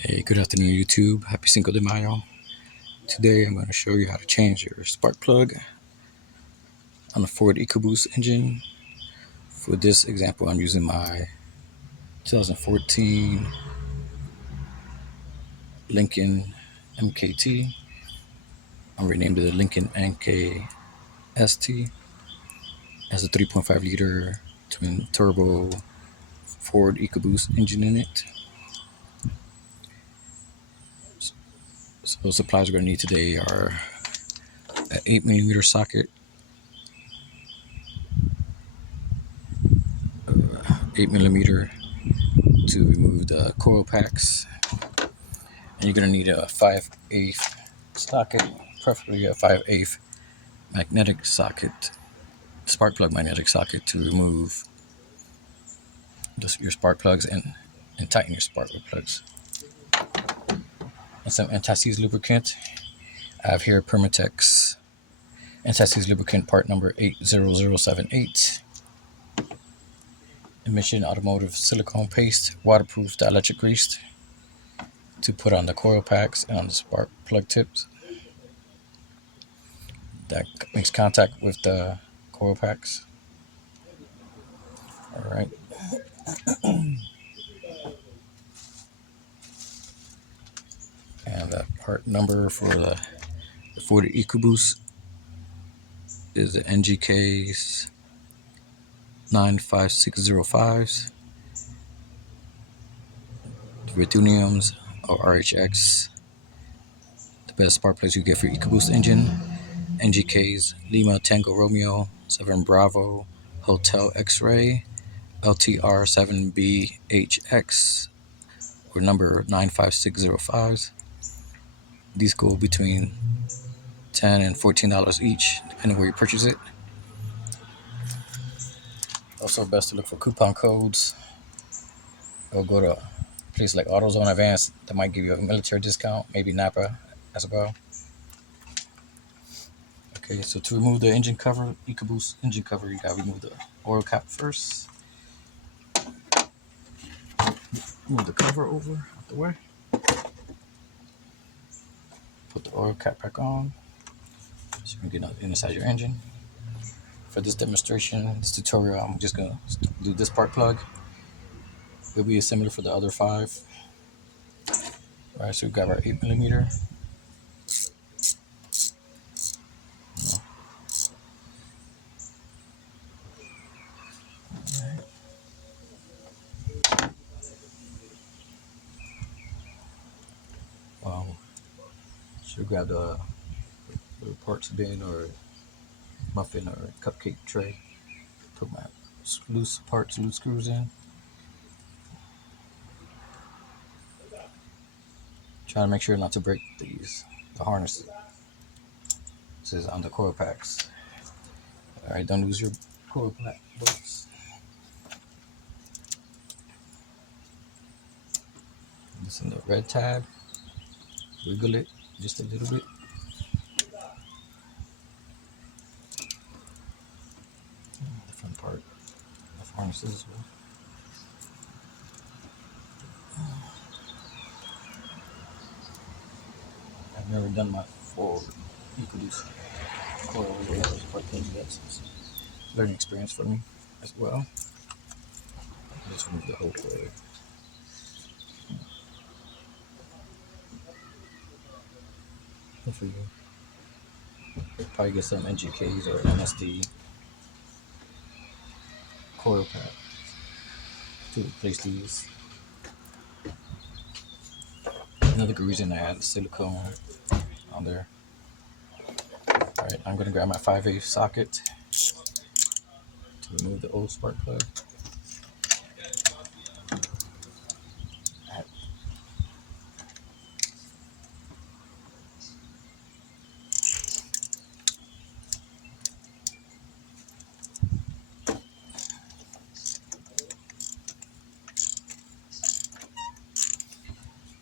Hey, good afternoon, YouTube. Happy Cinco de Mayo. Today I'm going to show you how to change your spark plug on the Ford Ecoboost engine. For this example, I'm using my 2014 Lincoln MKT. I'm renamed it the Lincoln NKST. It has a 3.5 liter twin turbo Ford Ecoboost engine in it. So supplies we're going to need today are an 8mm socket, 8mm to remove the coil packs, and you're going to need a 5/8 socket, preferably a 5/8 magnetic socket, spark plug magnetic socket, to remove your spark plugs and tighten your spark plugs. And some anti-seize lubricant. I have here Permatex anti-seize lubricant part number 80078. Emission automotive silicone paste, waterproof dielectric grease to put on the coil packs and on the spark plug tips that makes contact with the coil packs. All right. And the part number for the Ford Ecoboost is the NGK's 95605s. The Rutheniums or RHX, the best spark plugs you get for Ecoboost engine. NGK's Lima Tango Romeo 7 Bravo Hotel X-Ray LTR7BHX or number 95605s. These go between $10 and $14 each, depending where you purchase it. Also, best to look for coupon codes. Or go to a place like AutoZone Advance that might give you a military discount, maybe Napa as well. Okay, so to remove the engine cover, Ecoboost engine cover, you gotta remove the oil cap first. Move the cover over out the way. Put the oil cap back on so you can get inside your engine. For this demonstration, this tutorial, I'm just gonna do this spark plug. It'll be similar for the other 5. All right, so we got our 8mm. Should grab the little parts bin or muffin or cupcake tray. Put my loose screws in. Try to make sure not to break the harness. This is on the coil packs. All right, don't lose your coil pack bolts. This in the red tab. Wiggle it just a little bit. The front part of harnesses as well. I've never done my full Ecoboost coil spark plug yet. It's a learning experience for me as well. Just remove the whole coil. Hopefully, probably get some NGKs or MSD coil pack to replace these. Another good reason I add silicone on there. Alright, I'm gonna grab my 5/8 socket to remove the old spark plug.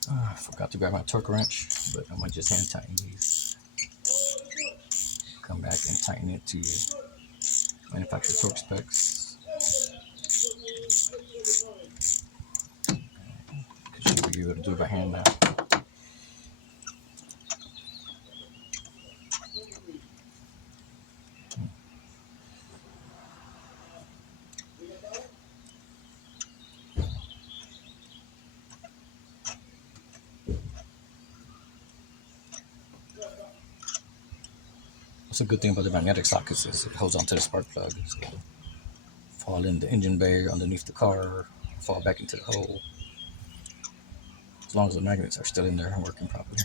I forgot to grab my torque wrench, but I'm gonna just hand tighten these. Come back and tighten it to manufacturer torque specs. Should be able to do it by hand now. What's a good thing about the magnetic sockets is it holds onto the spark plug. So fall in the engine bay underneath the car, fall back into the hole. As long as the magnets are still in there and working properly.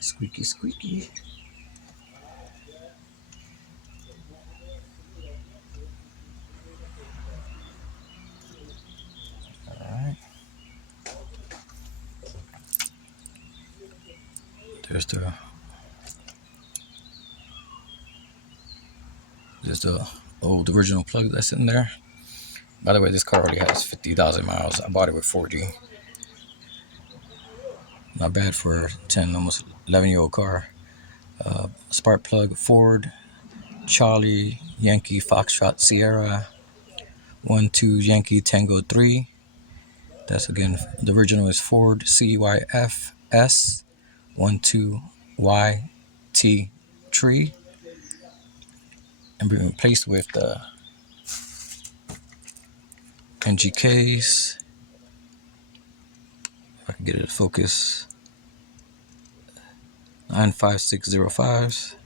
Squeaky, squeaky. Alright. There's the old original plug that's in there. By the way, this car already has 50,000 miles. I bought it with 40. Not bad for a 10, almost 11-year-old car. Spark plug Ford, Charlie, Yankee, Foxtrot, Sierra, 1-2 Yankee Tango 3. That's again, the original is Ford CYFS 1-2 YT tree. And being replaced with the NGKs. If I can get it to focus. 95605s.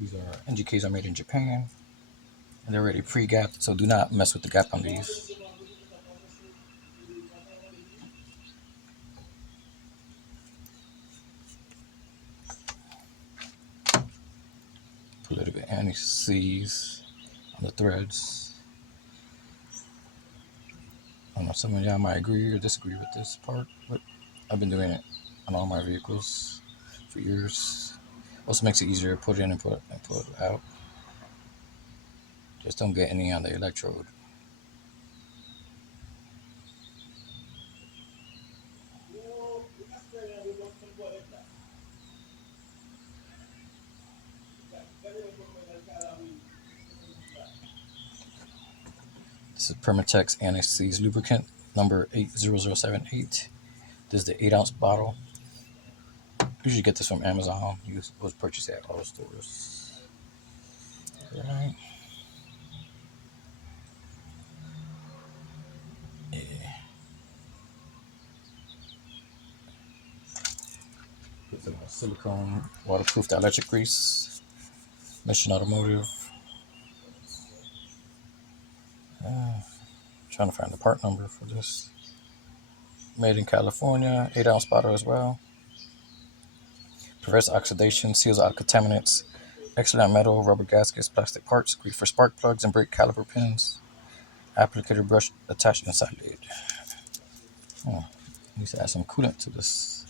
These are NGKs are made in Japan. And they're already pre-gapped, so do not mess with the gap on these. Put a little bit of anti-seize on the threads. I don't know, some of y'all might agree or disagree with this part, but I've been doing it on all my vehicles for years. Also makes it easier to put in and put out. Just don't get any on the electrode. This is Permatex Anti-Seize lubricant number 80078. This is the 8-ounce bottle. Usually get this from Amazon. You was purchase it at auto stores. Right. Yeah. Put some silicone waterproof dielectric grease. Mission Automotive. Trying to find the part number for this. Made in California, 8-ounce bottle as well. Prevents oxidation, seals out contaminants. Excellent metal, rubber gaskets, plastic parts, great for spark plugs and brake caliper pins. Applicator brush attached inside lid. Needs to add some coolant to this.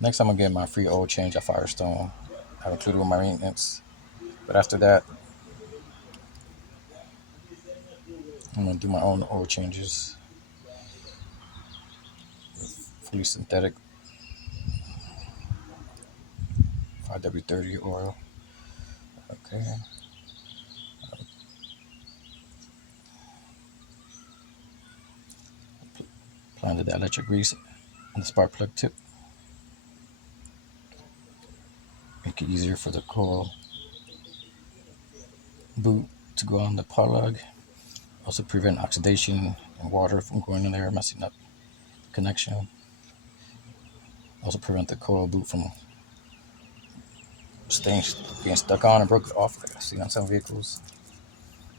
Next time I'm getting my free oil change at Firestone. I've included with my maintenance. But after that, I'm gonna do my own oil changes. Fully synthetic 5W30 oil. Okay. Applying the dielectric grease on the spark plug tip. Make it easier for the coil boot to go on the plug. Also prevent oxidation and water from going in there, messing up the connection. Also prevent the coil boot from being stuck on and broke off, like I see on some vehicles.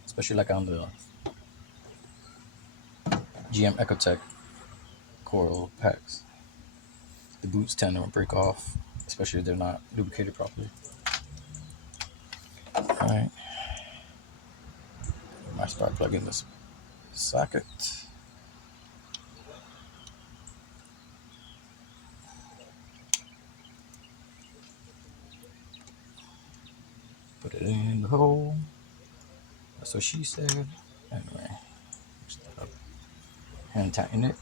Especially like on the GM Ecotech coil packs. The boots tend to break off, especially if they're not lubricated properly. Alright. I might start plugging this socket. Put it in. the hole. That's what she said. Anyway, hand tighten it.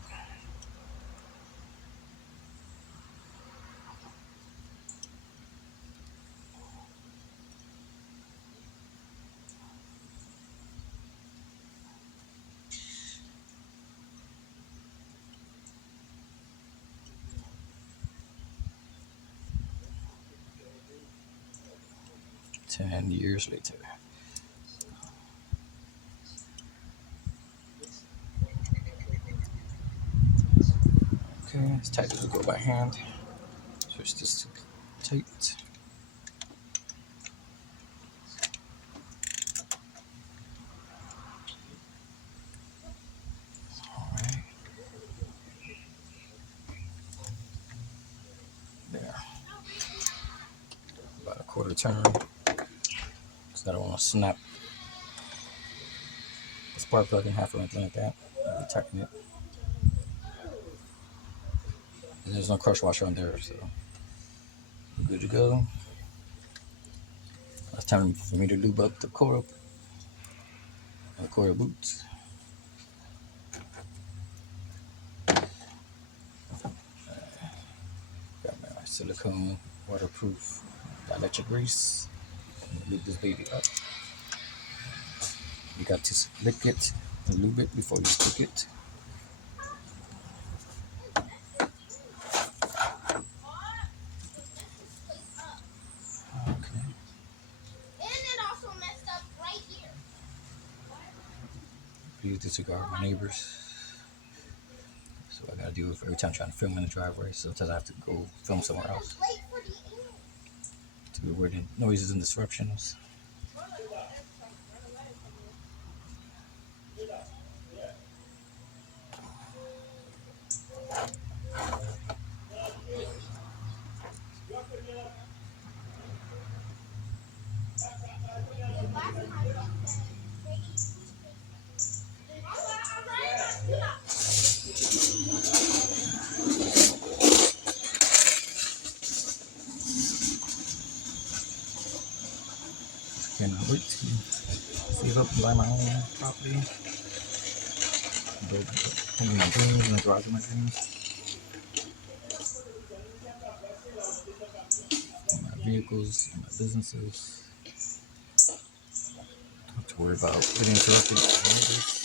$10 later. Okay, as tight as we go by hand. Switch this to tight. Alright, there. About a quarter turn. Because I don't want to snap the spark plug in half or anything like that. Tighten it. And there's no crush washer on there, so we're good to go. It's time for me to lube up the coil boots. Got my silicone waterproof dielectric grease. Lube this baby up. You got to lick it and lube it before you stick it. Okay. I use this to guard my neighbors. So I gotta do it every time I'm trying to film in the driveway. So sometimes I have to go film somewhere else to avoid the noises and disruptions. Cannot wait to save up and buy my own property. Build my dreams and the garage of my dreams. And my vehicles and my businesses. Don't have to worry about getting interrupted by neighbors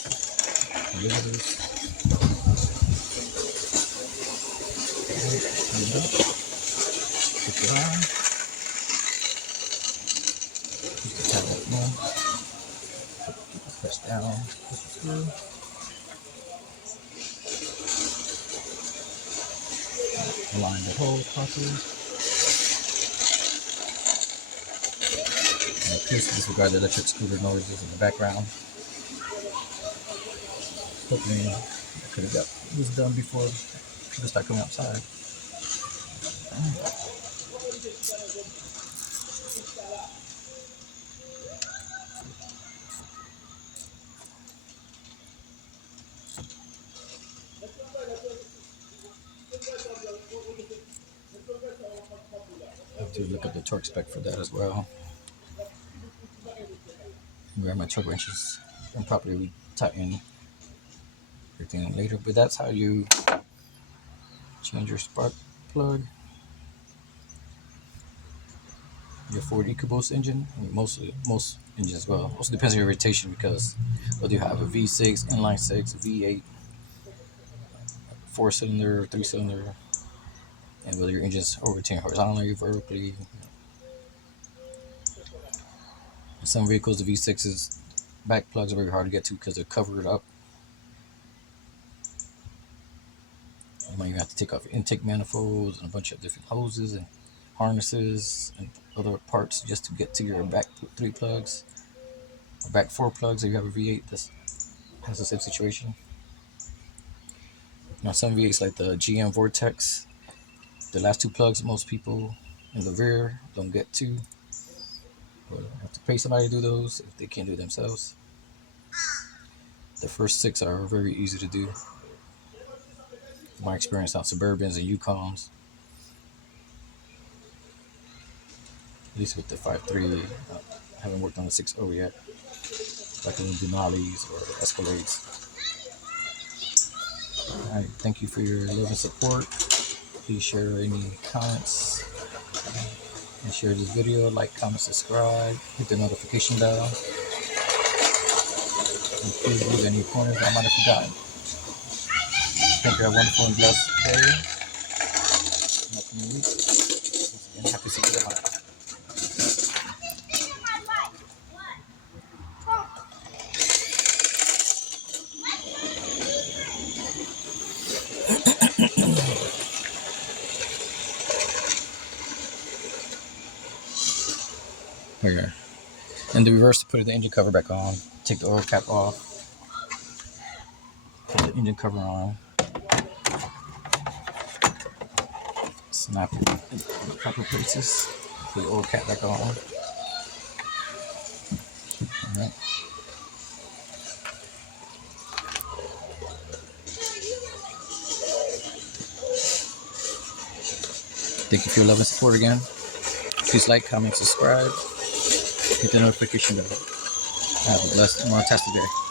and visitors. Turn it up. Push it on. Push the tab up more. Press down. Push it through. Align the hole properly. And please disregard the electric scooter noises in the background. Hopefully I could have got this done before people start coming outside. I have to look at the torque spec for that as well. Grab my torque wrenches and properly tighten everything later. But that's how you change your spark plug. Your Ford Ecoboost engine, most engines as well. Also depends on your rotation because whether you have a V6, inline six, a V8, 4-cylinder, 3-cylinder, and whether your engine's rotating horizontally, vertically. In some vehicles, the V6's back plugs are very hard to get to because they're covered up. You might even have to take off intake manifolds and a bunch of different hoses and harnesses and other parts just to get to your back 3 plugs or back 4 plugs if you have a V8 that has the same situation. Now some V8s like the GM Vortex, the last 2 plugs most people in the rear don't get to. But you have to pay somebody to do those if they can't do it themselves. The first 6 are very easy to do. My experience on Suburbans and Yukons, at least with the 5.3 I haven't worked on the 6.0 yet, like in Denali's or Escalades. Alright, thank you for your love and support. Please share any comments and share this video. Like, comment, subscribe, hit the notification bell. And please leave any pointers I might have forgotten. Thank you. Have a wonderful and blessed day. Upcoming week. Once again, happy 6th of July. Here. In the reverse, to put the engine cover back on, take the oil cap off, put the engine cover on, snap it in the proper places, put the oil cap back on. Alright. Thank you for your love and support again. Please like, comment, subscribe, hit the notification bell. Have a blessed and fantastic day.